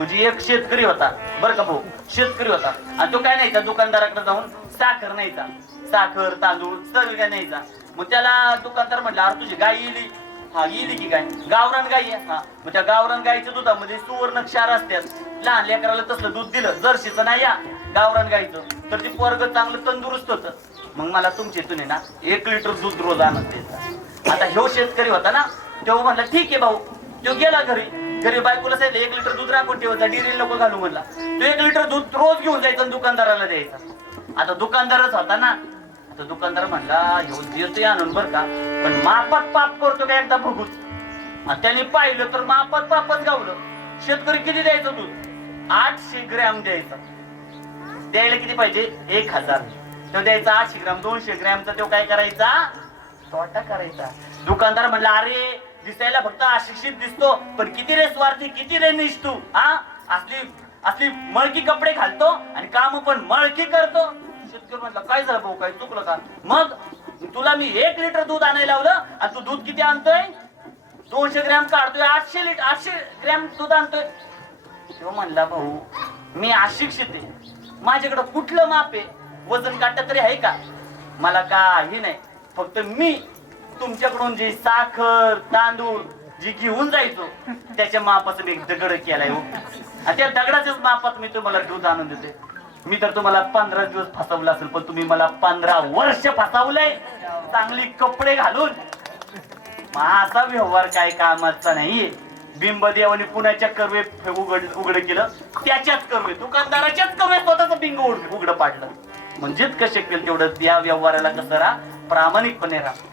म्हणजे एक शेतकरी होता बरं का भाऊ, शेतकरी होता आणि तो काय न्यायचा दुकानदाराकडे जाऊन साखर न्यायचा, साखर तांदूळ सर्व काय न्यायचा. मग त्याला दुकानदार म्हटला, अरे तुझी गाय येली? हा येली की गाय? गावरान गाय आहे. हा, मग त्या गावरान गायीच्या दुधामध्ये सुवर्ण क्षार असतात. लहान लेकराला तसलं दूध दिलं, जर्शीचं नाही या गावरान गायचं, तर ती पोरग चांगलं तंदुरुस्त होतं. मग मला तुमच्या इथून ना 1 लिटर दूध रोज आणत द्यायचा. आता ह्यो शेतकरी होता ना, तो म्हणला ठीक आहे भाऊ. तो गेला घरी बायकोला सांगितलं 1 लिटर दूध राखून ठेवायचा, डेअरीला नको घालू म्हणला. तो 1 लिटर दूध रोज घेऊन जायचं आणि दुकानदाराला द्यायचा. आता दुकानदारच होता ना, आता दुकानदार म्हणला ह्यो देतोय आणून बरं का, पण मापात पाप करतो का एकदा बघूच. आणि त्याने पाहिलं तर मापात पापच गावलं. शेतकरी किती द्यायचं दूध? 800 ग्रॅम द्यायचा. द्यायला किती पाहिजे? 1000. तो द्यायचा 800 ग्रॅम. 200 ग्रॅमचा तो काय करायचा? तोटा करायचा. दुकानदार म्हणला, अरे दिसायला फक्त अशिक्षित दिसतो, पण किती रे स्वार्थी, किती रे निष्ठू. हा, असली मळकी कपडे घालतो आणि काम पण मळकी करतो. शेतकरी म्हणला, काय झालं भाऊ, काय चुकलं का? मग तुला मी 1 लिटर दूध आणायला लावलं आणि तू दूध किती आणतोय? 200 ग्रॅम काढतोय, 800 ग्रॅम दूध आणतोय. तो म्हणला, भाऊ मी अशिक्षित आहे, माझ्याकडे कुठलं माप आहे? वजन काटा तरी आहे का? मला काही नाही, फक्त मी तुमच्याकडून जी साखर तांदूळ जी घेऊन जायचो त्याच्या मापाचं मी एक दगड केलाय हो. आणि त्या दगडाच्याच मापात मी तुम्हाला दूध आणून देते. मी तर तुम्हाला 15 दिवस फसवलं असेल, पण तुम्ही मला 15 वर्ष फसवलंय चांगली कपडे घालून. असा व्यवहार काय कामाचा नाहीये. बिंबदेवाने पुण्याच्या कर्वे उघड केलं, त्याच्याच कर्वे दुकानदाराच्याच कर्वे स्वतःच बिंग उघडं पाडलं. म्हणजे कसे केलं तेवढं त्या व्यवहाराला कसं राहा, प्रामाणिकपणे राहा.